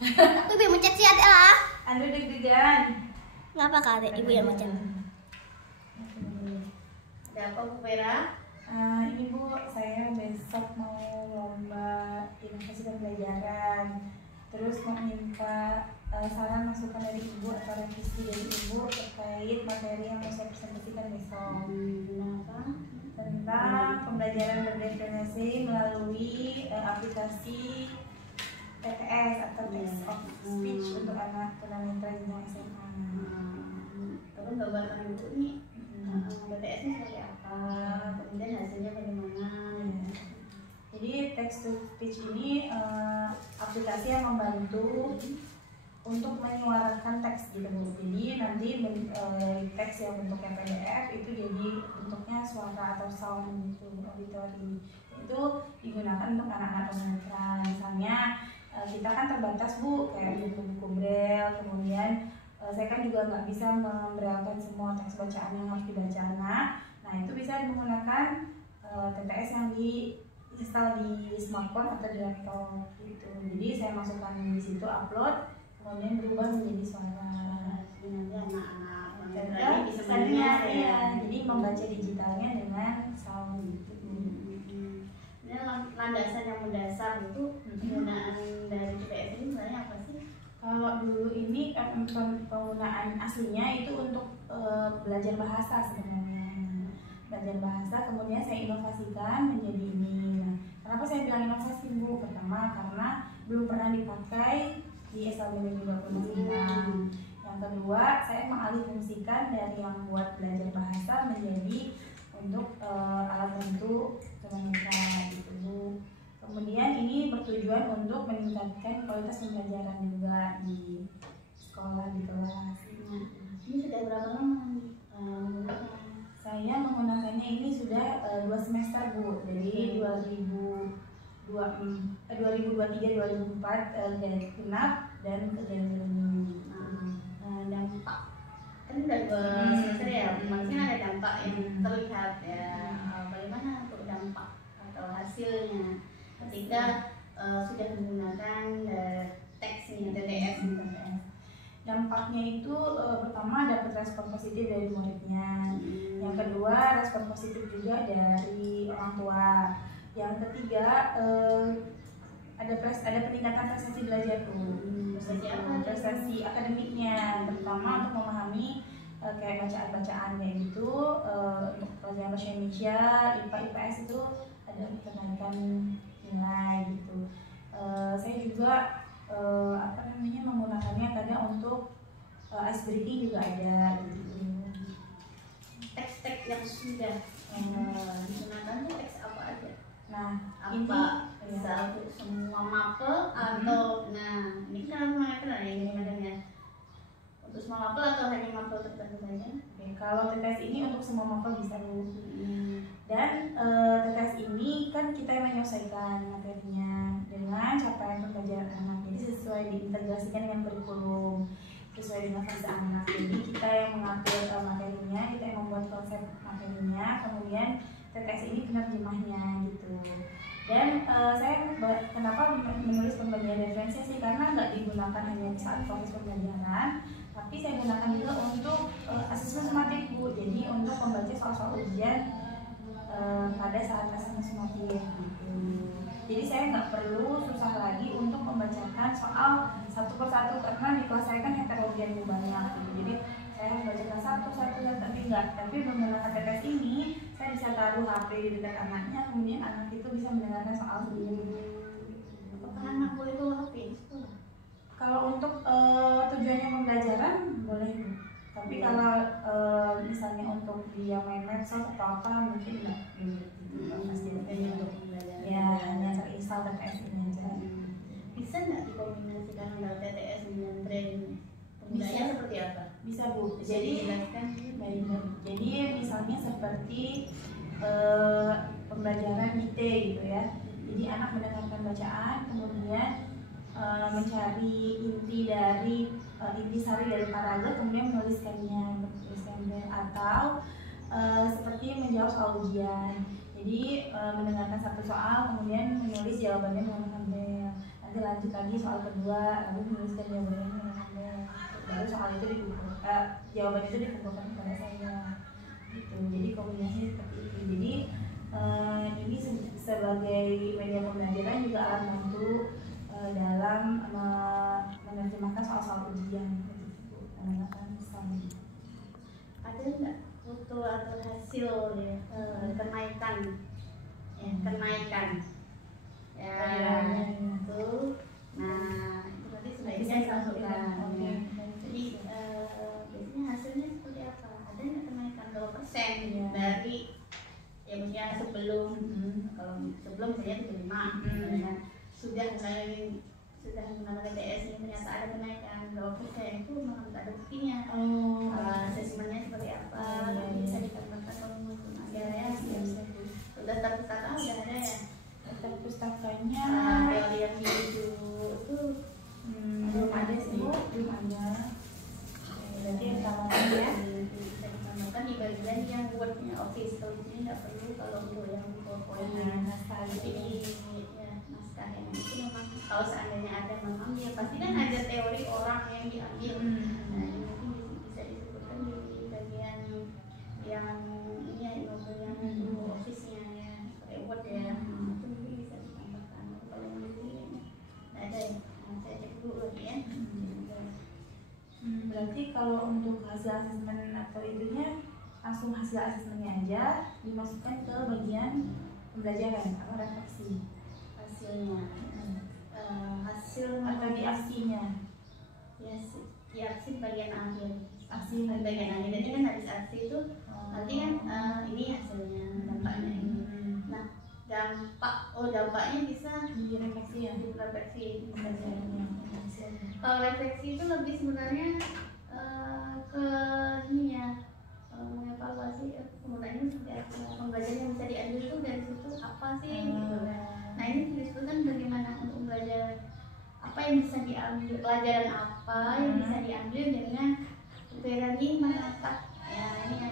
Ibu yang mencet sih lah. Anu deg-degan. Ngapa kak ada ibu yang mencet? Ada apa Bu Vera? Ini Bu, saya besok mau lomba inovasi pembelajaran. Terus mau minta saran masukan dari Ibu atau revisi dari Ibu terkait materi yang mau saya presentasikan besok. Tentang pembelajaran berdefinisi melalui aplikasi TTS atau Text of Speech untuk anak tunanetra jenjang SMA. Terus gambaran Ibu nih BTS-nya seperti apa? Kemudian hasilnya bagaimana? Jadi Text to Speech ini aplikasi yang membantu untuk menyuarakan teks gitu Bu. Jadi nanti teks yang bentuknya PDF itu jadi bentuknya suara atau sound gitu, auditory. Itu digunakan untuk anak-anak tunanetra. Misalnya kita kan terbatas Bu, kayak buku-buku braille, kemudian saya kan juga nggak bisa membraillekan semua teks bacaan yang harus dibaca anak. Nah itu bisa menggunakan TTS yang install di smartphone atau di laptop gitu. Jadi saya masukkan di situ, upload, kemudian berubah menjadi suara. Nanti anak-anak bisa mendengar ya. Jadi membaca digitalnya dengan sound gitu. Ini landasan yang mendasar itu penggunaan dari TTS ini sebenarnya apa sih? Kalau dulu ini penggunaan aslinya itu untuk belajar bahasa sebenarnya. Belajar bahasa, kemudian saya inovasikan menjadi ini. Nah, kenapa saya bilang inovasi Bu? Pertama karena belum pernah dipakai di SLB 2025. Yang kedua, saya mengalihfungsikan dari yang buat belajar bahasa menjadi untuk alat bantu tunanetra gitu Bu. Kemudian ini bertujuan untuk meningkatkan kualitas pembelajaran juga di sekolah, di kelas. Ini sudah berapa lama menggunakan? Saya menggunakannya ini sudah 2 semester Bu. Jadi 2023-2024 genap dan keganjil ini. Dampak kan udah 2 semester ya, maksudnya ada dampak yang terlihat ya. Bagaimana untuk dampak atau hasilnya ketika sudah menggunakan teks ini, TTS gitu? Dampaknya itu pertama dapat respon positif dari muridnya, yang kedua respon positif juga dari orang tua, yang ketiga ada peningkatan prestasi belajar tuh. Prestasi akademiknya, terutama untuk memahami kayak bacaan-bacaan kayak gitu, untuk pelajaran bahasa Indonesia, IPA, IPS itu ada kenaikan nilai gitu. Saya juga menggunakannya kadang untuk ice breaking juga ada gitu. Teks-teks yang sudah digunakan itu teks apa aja? Nah, apa bisa untuk semua mapel atau ini kan mapel ya ini kadangnya untuk semua mapel atau hanya mapel tertentu saja? Oke, kalau TTS ini untuk semua mapel bisa Bu. Dan TTS ini kan kita yang menyesuaikan materinya dengan capaian pembelajaran anak. Jadi sesuai diintegrasikan dengan kurikulum, sesuai dengan fase anak. Jadi kita yang mengatur materinya, kita yang membuat konsep materinya, kemudian TTS ini penerjemahnya gitu. Dan saya kenapa menulis pembelajaran diferensiasi, karena nggak digunakan hanya saat proses pembelajaran, tapi saya gunakan juga untuk asesmen sumatif Bu. Jadi untuk membaca soal-soal ujian pada saat asesmen sumatif gitu. Jadi saya nggak perlu susah lagi untuk membacakan soal satu persatu, karena di kelas saya kan heterogen banyak gitu. Jadi saya harus bacakan satu-satu tapi menggunakan TTS ini saya bisa taruh HP di dekat anaknya, kemudian anak itu bisa mendengarkan soal sendiri. Apakah anak boleh bawa HP di sekolah? Kalau untuk tujuannya pembelajaran boleh Bu. Tapi kalau misalnya untuk dia main medsos atau apa mungkin enggak pasti untuk ya hanya terinstall TTS ini aja. Bisa nggak dikombinasikan antara TTS dengan brand? Penggunanya seperti apa? Bisa Bu. Jadi jelaskan. Jadi misalnya seperti pembelajaran IT gitu ya. Jadi anak mendengarkan bacaan, kemudian mencari intisari dari paragraf, kemudian menuliskannya, atau seperti menjawab soal ujian. Jadi mendengarkan satu soal, kemudian menulis jawabannya menggunakan braille. Nah, nanti lanjut lagi soal kedua, lalu menuliskan jawabannya yang baru soal itu jawaban itu dikumpulkan kepada saya gitu. Jadi kombinasinya seperti itu. Jadi ini sebagai media pembelajaran juga alat bantu dalam menerjemahkan soal-soal ujian gitu, menggunakan pesan. Ada nggak foto atau hasil ya kenaikan kenaikan ya itu, nah itu berarti sebaiknya dimasukkan ya. Jadi biasanya hasilnya seperti apa, ada nggak kenaikan berapa persen dari ya maksudnya sebelum kalau sebelum misalnya 75 kan sudah menggunakan TTS ini ternyata ada kenaikan berapa persen, itu memang ada buktinya. Asesmennya seperti apa bisa ditambahkan kalau menggunakan ya. Sudah terpustaka udah ada ya, terpustakanya teori yang itu belum ada sih, belum ada. Berarti yang tambahkan ya bisa ditambahkan di bagian yang wordnya Office. Kalau di sini nggak perlu, kalau untuk yang PowerPoint naskah ini ya naskah yang itu memang kalau seandainya ada memang ya pasti kan ada teori orang yang diambil. Nah ini mungkin bisa disebutkan di bagian yang ini ya yang Office-nya ya pakai Word ya, itu mungkin bisa ditambahkan. Kalau yang di sini nggak ada ya, saya cek dulu lagi ya. Berarti kalau untuk hasil asesmen atau itunya langsung hasil asesmennya aja dimasukkan ke bagian pembelajaran atau refleksi Hasilnya hasil atau di aksinya. ya aksi bagian akhir, Aksi bagian akhir. Jadi kan habis aksi itu nanti kan ini hasilnya, dampaknya ini. Nah dampaknya bisa di refleksi ya. di refleksi. Pembelajarannya. Kalau refleksi itu lebih sebenarnya ke ini ya, mengevaluasi penggunaannya seperti apa, pembelajaran yang bisa diambil itu dari situ apa sih gitu. Nah ini disebutkan bagaimana untuk belajar apa yang bisa diambil, pelajaran apa yang bisa diambil dengan berani menatap ya ini ya,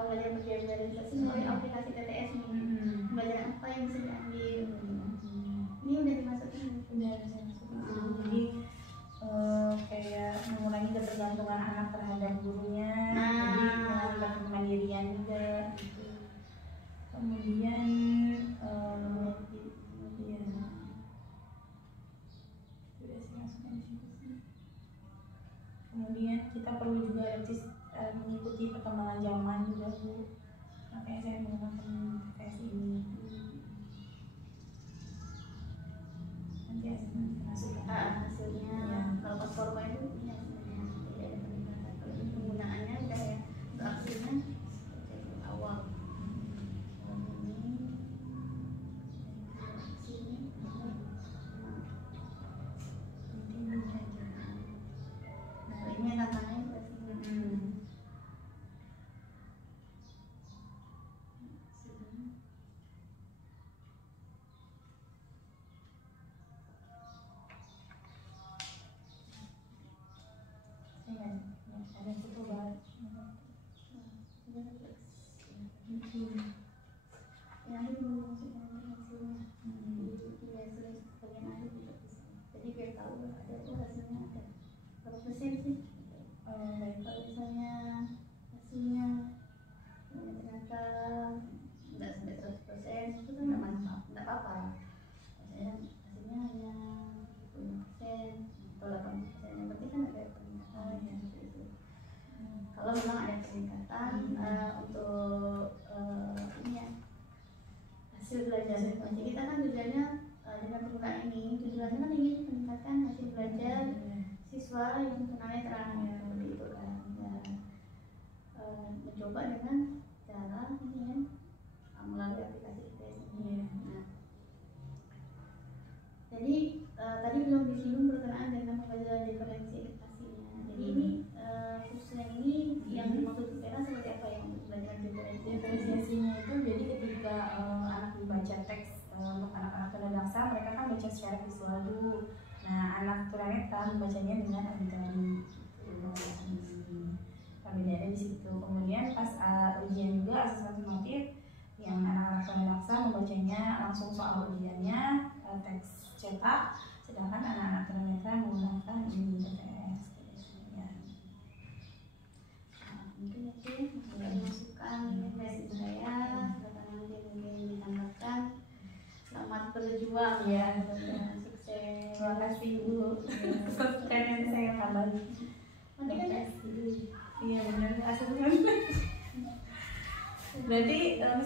pembelajaran dari refleksi melalui aplikasi TTS nih. Pembelajaran apa yang bisa diambil ini udah dimasukkan. Udah bisa jadi kayak mengurangi ketergantungan anak terhadap gurunya, jadi meningkatkan kemandirian juga gitu. Kemudian kemudian kita perlu juga mengikuti perkembangan zaman juga Bu, makanya saya menggunakan tes ini. Nanti hasilnya kalau pas forma itu ini hasilnya tidak ada peningkatan. Kalau ini penggunaannya udah ya, untuk aksinya dari awal ini tantangannya jadi biar tahu ada tuh hasilnya ada berapa persen sih. Kalau misalnya hasilnya ternyata nggak sampai 100% itu kan nggak apa-apa. Misalnya hasilnya hanya 50% atau 80%, yang penting kan ada peningkatan ya seperti itu. Kalau memang ada peningkatan untuk ini ya hasil belajar refleksi kita kan tujuannya dengan penggunaan ini tujuannya kan ingin meningkatkan hasil belajar siswa yang tunanetra seperti itu kan ya, mencoba dengan cara ini ya melalui aplikasi TTS ini. Nah, jadi tadi belum disinggung berkenaan dengan pembelajaran diferensi edukasinya. Jadi ini khususnya ini yang dimaksud kita seperti apa yang untuk pembelajaran diferensi? Diferensiasinya itu jadi ketika anak dibaca teks untuk anak-anak tunanetra mereka kan baca secara visual dulu. Nah anak tunanetra membacanya dengan auditory. Perbedaannya di situ. Kemudian pas ujian juga asesmen formatif yang anak-anak tunanetra membacanya langsung soal ujiannya teks cetak, Sedangkan anak-anak tunanetra menggunakan ini TTS ya. Mungkin itu dari masukan dari saya. Silakan nanti mungkin ditambahkan. Selamat berjuang Ya, sukses. terima kasih Bu. Kan yang saya tambahin. Nanti kan Iya benar, asal berarti misalnya